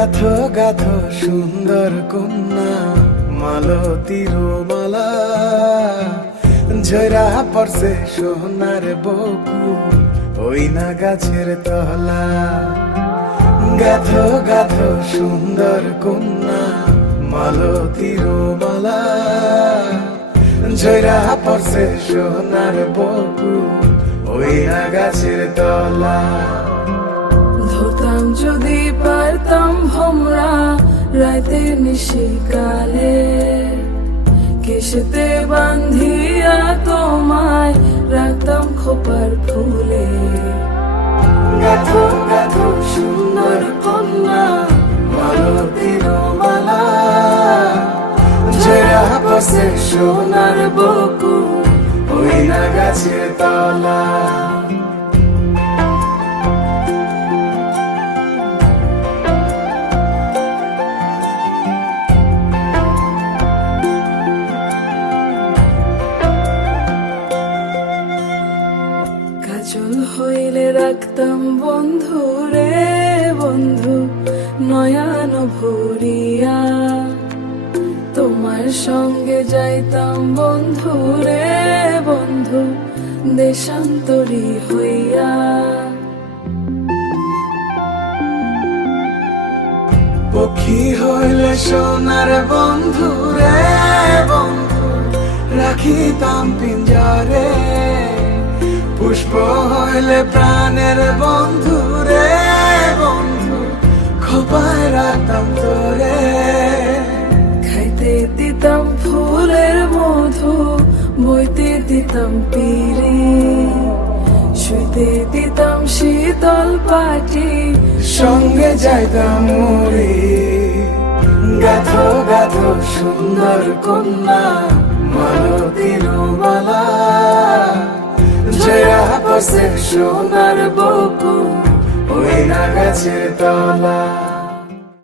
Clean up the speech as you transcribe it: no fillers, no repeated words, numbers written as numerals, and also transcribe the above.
গাথো গাথো সুন্দর কন্যা মালতীর মালা, ঝরা পড়ছে সোনার বকুল ওই না গাছের তলা। গাথো গাথো সুন্দর কন্যা মালতীর মালা, ঝরা পড়ছে সোনার বকুল ওই না গাছের তলা। ধরতাম যদি পারতাম ভমরা রাতে নিশিকালে, কেশেতে বান্ধিয়া তোমায় রাখতাম খোপার ফুলে। গাথো গাথো সুন্দর কন্যা মালতীর মালা, ঝরা পড়ছে সোনার বকুল ওই না গাছের তলা। কাজল হইলে রাখতাম বন্ধু রে বন্ধু নয়ন ভরিয়া, তোমার সঙ্গে যাইতাম বন্ধু রে বন্ধু দেশান্তরী হইয়া। পক্ষী হইলে সোনার বন্ধু রে বন্ধু রাখিতাম পিঞ্জরে, পুষ্প হইলে প্রাণের বন্ধু রে বন্ধু খোপায় রাখতাম তোরে। খাইতে দিতাম ফুলের মধু, বইতে দিতাম পিরি, শুইতে দিতাম শীতল পাটি, সঙ্গে যাইতাম মুড়ি। গাথো গাথো সুন্দর কন্যা মালতীর মালা, ঝরা পড়ছে সোনার বকুল ওই না গাছের তলা।